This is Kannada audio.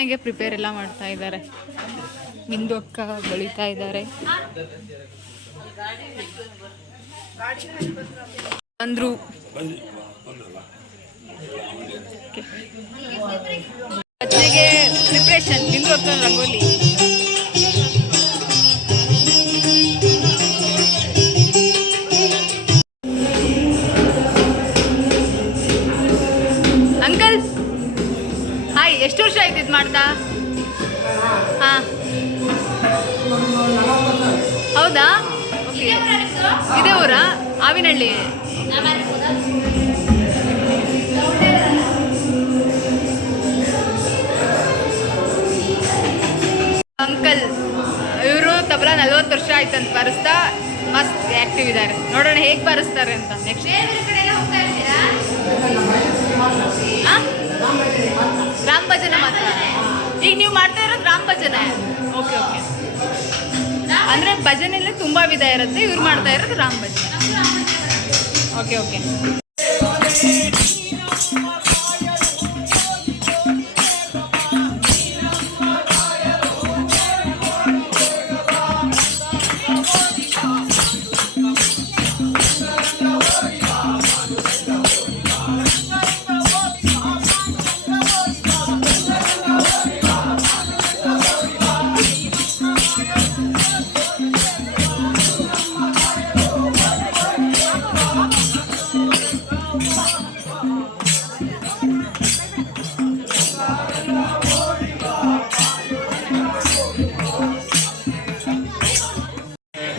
ಭಜನೆಗೆ ಪ್ರಿಪೇರ್ ಎಲ್ಲ ಮಾಡ್ತಾ ಇದ್ದಾರೆ. ನಿಮ್ದು ಅಕ್ಕ ಬೆಳೀತಾ ಇದ್ದಾರೆ. ಅಂದ್ರು ಪ್ರಶ್ನೆಗೆ ಪ್ರಿಪ್ರೇಷನ್ ನಿಮ್ದು ಅಕ್ಕ ರಂಗೋಲಿ. ಊರಾ ಆವಿನಹಳ್ಳಿ ಅಂಕಲ್, ಇವರು ತಬಲಾ ನಲ್ವತ್ತು ವರ್ಷ ಆಯ್ತಂತ ಬಾರಿಸ್ತಾ ಮಸ್ತ್ ಆಕ್ಟಿವ್ ಇದ್ದಾರೆ ನೋಡೋಣ ಹೇಗೆ ಬಾರಿಸ್ತಾರೆ ಅಂತ. ನೆಕ್ಸ್ಟ್ ರಾಮ್ ಭಜನೆ ಮಾತ್ರ. ಈಗ ನೀವು ಮಾಡ್ತಾ ಇರೋದು ರಾಮ್ ಭಜನೆ ಓಕೆ ಓಕೆ. ಅಂದರೆ ಭಜನೆಯಲ್ಲೇ ತುಂಬ ವಿಧ ಇರುತ್ತೆ. ಇವ್ರು ಮಾಡ್ತಾ ಇರೋದು ರಾಮ್ ಭಜನೆ. Okay okay